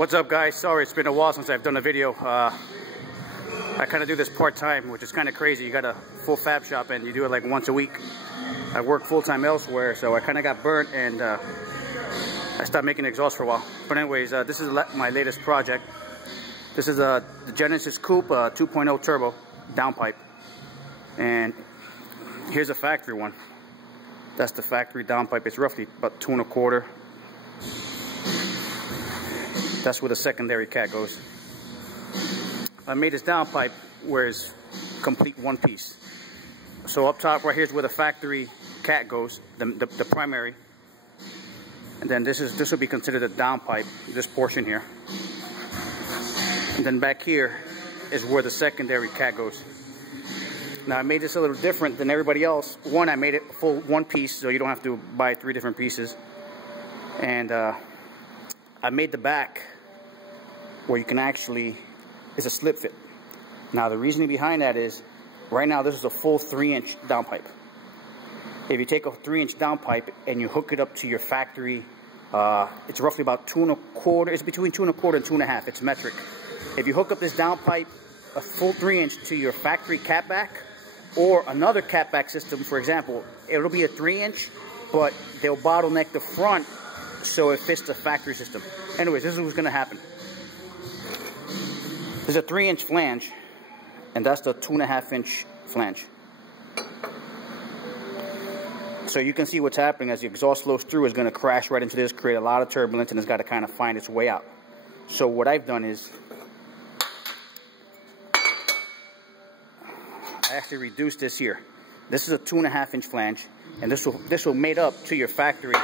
What's up, guys? Sorry, it's been a while since I've done a video. I kind of do this part-time, which is kind of crazy. You got a full fab shop and you do it like once a week. I work full-time elsewhere, so I kind of got burnt and I stopped making exhaust for a while. But anyways, this is my latest project. This is the Genesis Coupe 2.0 turbo downpipe, and here's a factory one. That's the factory downpipe. It's roughly about 2 1/4. That's where the secondary cat goes. I made this downpipe where it's complete one piece. So up top right here is where the factory cat goes, the primary. And then this will be considered a downpipe, this portion here. And then back here is where the secondary cat goes. Now I made this a little different than everybody else. One, I made it full one piece, so you don't have to buy 3 different pieces. And I made the back where you can actually, it's a slip fit. Now the reasoning behind that is, right now this is a full 3-inch downpipe. If you take a 3-inch downpipe and you hook it up to your factory, it's roughly about 2 1/4, it's between 2 1/4 and 2 1/2, it's metric. If you hook up this downpipe, a full 3-inch to your factory catback, or another catback system, for example, it'll be a 3-inch, but they'll bottleneck the front so it fits the factory system. Anyways, this is what's gonna happen. There's a 3-inch flange, and that's the 2 1/2-inch flange. So you can see what's happening as the exhaust flows through. Is gonna crash right into this, create a lot of turbulence, and it's gotta kind of find its way out. So what I've done is, I actually reduced this here. This is a 2 1/2-inch flange, and this will mate up to your factory.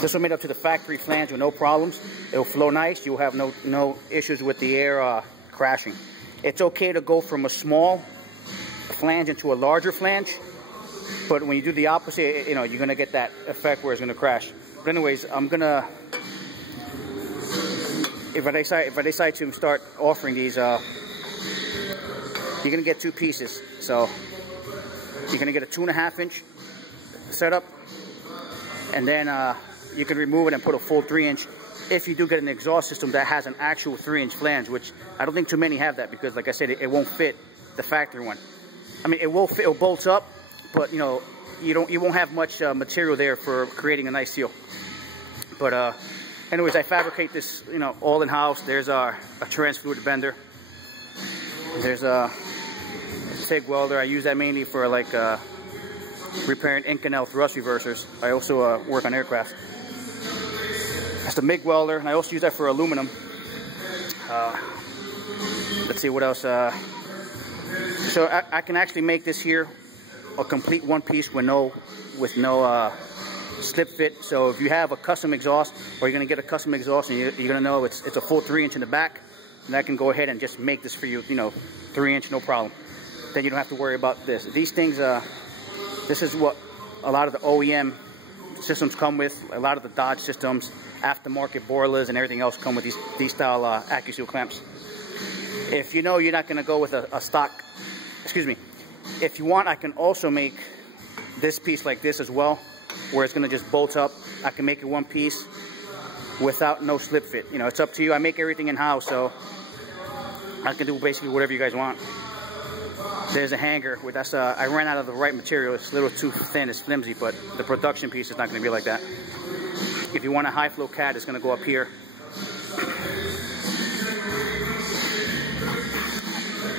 This will mate up to the factory flange with no problems. It'll flow nice. You'll have no issues with the air crashing. It's okay to go from a small flange into a larger flange, but when you do the opposite, you know, you're gonna get that effect where it's gonna crash. But anyways, I'm gonna, if I decide to start offering these, you're gonna get 2 pieces. So you're gonna get a 2 1/2-inch setup, and then you can remove it and put a full 3-inch if you do get an exhaust system that has an actual 3-inch flange, which I don't think too many have that, because like I said, it won't fit the factory one. I mean, it will fit, it bolts up, but you know, you won't have much material there for creating a nice seal. But anyways, I fabricate this, you know, all in house. There's a transfluid bender. There's a TIG welder. I use that mainly for like repairing Inconel thrust reversers. I also work on aircraft. That's the MIG welder, and I also use that for aluminum. Let's see what else. So I can actually make this here a complete one piece with no slip fit. So if you have a custom exhaust, or you're gonna get a custom exhaust, and you're gonna know it's a full 3-inch in the back, and I can go ahead and just make this for you, you know, 3-inch, no problem. Then you don't have to worry about this. These things, this is what a lot of the OEM systems come with. A lot of the Dodge systems, aftermarket boilers, and everything else come with these style AccuSeal clamps. If you know you're not gonna go with a stock, excuse me, if you want, I can also make this piece like this as well, where it's gonna just bolt up. I can make it one piece without no slip fit. You know, it's up to you. I make everything in house, so I can do basically whatever you guys want. There's a hanger with that's I ran out of the right material. It's a little too thin, it's flimsy, but the production piece is not gonna be like that. If you want a high flow cat, it's gonna go up here.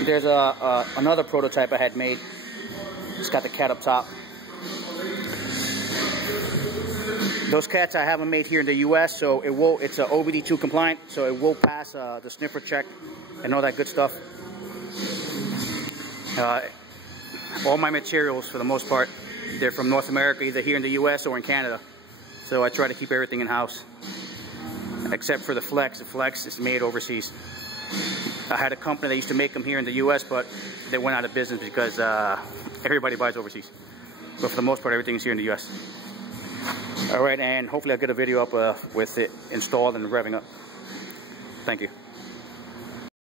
There's another prototype I had made. It's got the cat up top. Those cats I haven't made here in the US, so it's OBD2 compliant, so it will pass the sniffer check and all that good stuff. All my materials, for the most part, they're from North America, either here in the US or in Canada. So I try to keep everything in house, except for the flex. The flex is made overseas. I had a company that used to make them here in the US, but they went out of business because everybody buys overseas. But for the most part, everything is here in the US. All right, and hopefully I'll get a video up with it installed and revving up. Thank you.